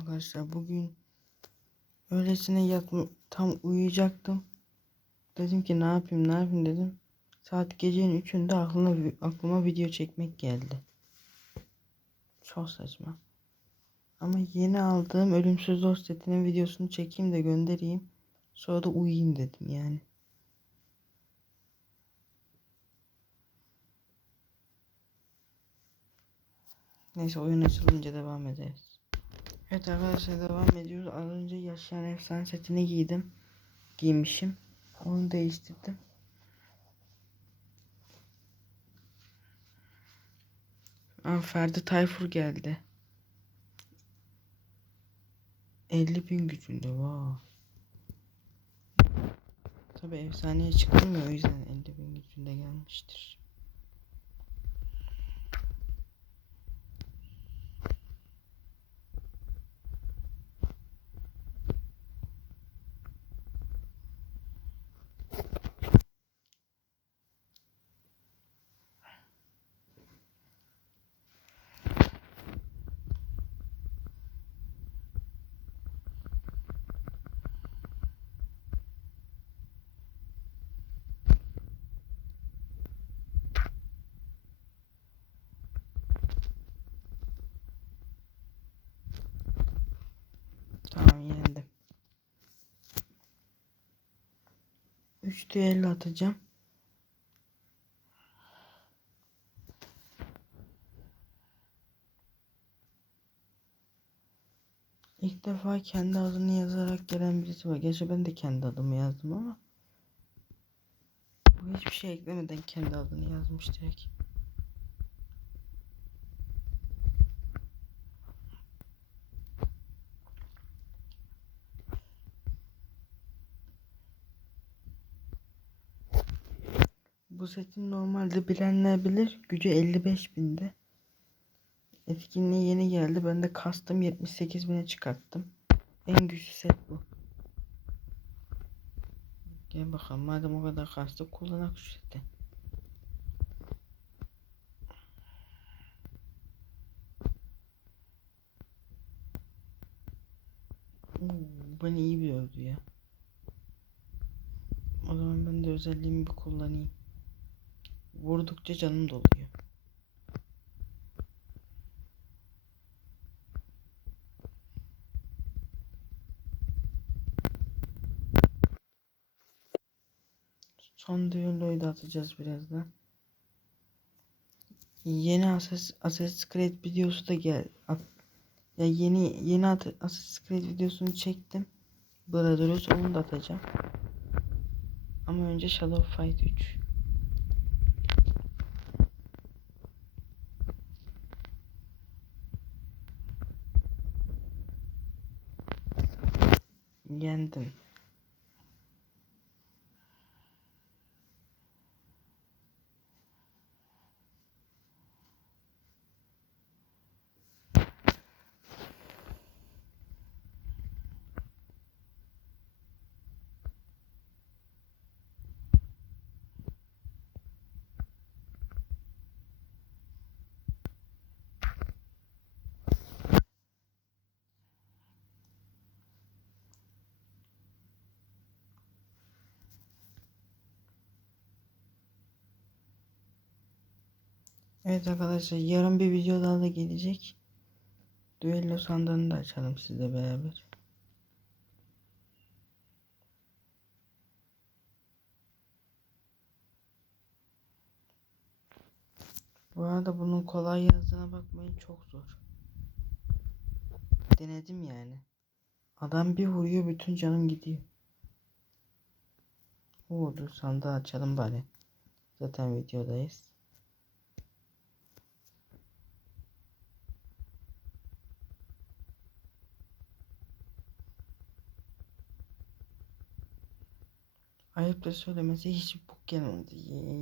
Arkadaşlar bugün öylesine yatma tam uyuyacaktım. Dedim ki ne yapayım ne yapayım dedim. Saat gecenin üçünde aklına, aklıma video çekmek geldi. Çok saçma. Ama yeni aldığım Ölümsüz Dost setinin videosunu çekeyim de göndereyim. Sonra da uyuyayım dedim yani. Neyse oyun açılınca devam ederiz. Evet arkadaşlar devam ediyoruz. Az önce yaşayan efsane setini giydim. Giymişim. Onu değiştirdim. Aa, Ferdi Tayfur geldi. 50 bin gücünde vay. Tabi efsaneye çıkmıyor o yüzden 50 bin gücünde gelmiştir. Yendim. 3 düello atacağım. İlk defa kendi adını yazarak gelen birisi var. Gerçi ben de kendi adımı yazdım ama. Bu hiçbir şey eklemeden kendi adını yazmış direkt. Bu setin normalde bilenler bilir. Gücü 55 binde. Etkinliği yeni geldi. Ben de kastım 78 bine çıkarttım. En güçlü set bu. Gel bakalım madem o kadar kastı kullanak şu seti. Oo, beni iyi bir öldü ya. O zaman ben de özelliğimi bir kullanayım. Vurdukça canım doluyor. Son düelloyu da atacağız birazdan. Yeni Assassin's, Creed videosu da gel. At, ya yeni yeni Assassin's Creed videosunu çektim. Brothers onu da atacağım. Ama önce Shadow Fight 3. Yendim. Evet arkadaşlar yarın bir video daha da gelecek. Düello sandığını da açalım sizle beraber. Bu arada bunun kolay yazdığına bakmayın çok zor. Denedim yani. Adam bir vuruyor bütün canım gidiyor. Oo dur sandığı açalım bari. Zaten videodayız. Ayıp da söylemesi hiç bok gelmedi.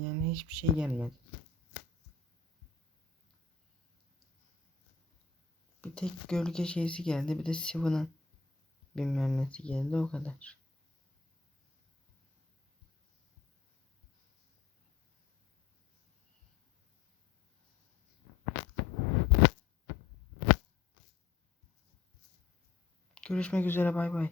Yani hiçbir şey gelmedi. Bir tek gölge şeysi geldi. Bir de Siva'nın bilmem nesi geldi. O kadar. Görüşmek üzere bay bay.